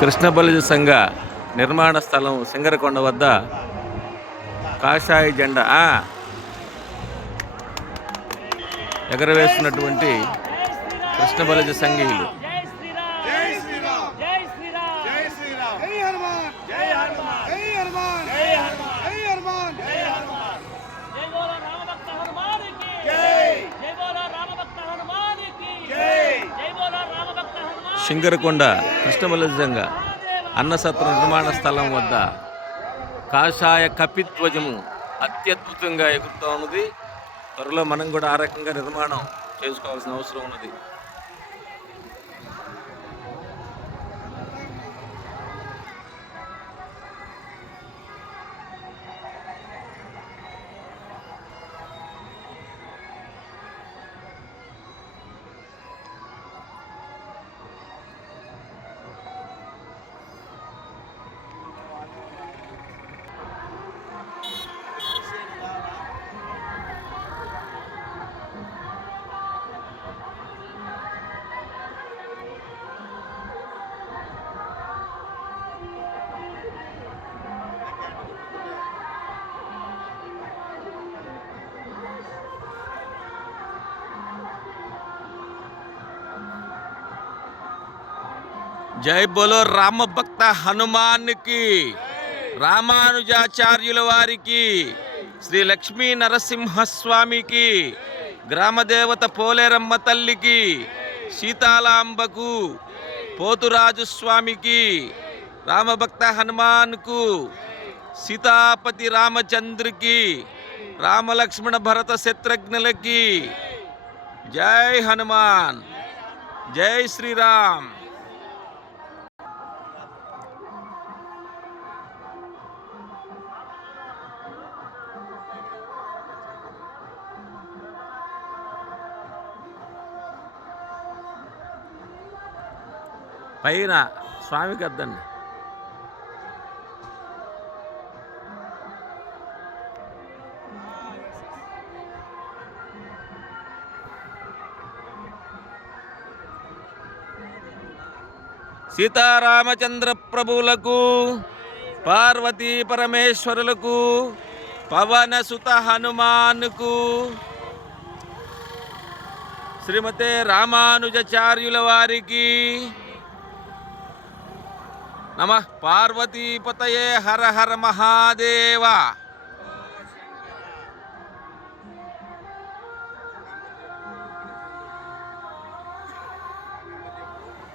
కృష్ణ బలిజ సంఘ నిర్మాణ స్థలం సింగరకొండ వద్ద కాషాయ జెండా ఎగరవేస్తున్నటువంటి కృష్ణ బలిజ సంఘీయులు. సింగరకొండ కృష్ణ బలిజ సంఘ అన్నసత్ర నిర్మాణ స్థలం వద్ద కాషాయ కపిధ్వజము అత్యద్భుతంగా ఎగురుతూ ఉన్నది. త్వరలో మనం కూడా ఆ రకంగా నిర్మాణం చేసుకోవాల్సిన అవసరం ఉన్నది. జై బోలో రామ భక్త హనుమాన్కి, రామానుజాచార్యుల వారికి, శ్రీ లక్ష్మీ నరసింహస్వామికి, గ్రామదేవత పోలేరమ్మ తల్లికి, సీతాలాంబకు, పోతురాజు స్వామికి, రామభక్త హనుమాన్కు, సీతాపతి రామచంద్రుకి, రామలక్ష్మణ భరత శత్రుఘ్నులకి జై హనుమాన్, జై శ్రీరామ్. పైన స్వామికి అద్దండి. సీతారామచంద్ర ప్రభువులకు, పార్వతీ పరమేశ్వరులకు, పవన సుత హనుమానుకు, శ్రీమతే రామానుజాచార్యుల వారికి నమః. పార్వతీపతయే హర హర మహాదేవ.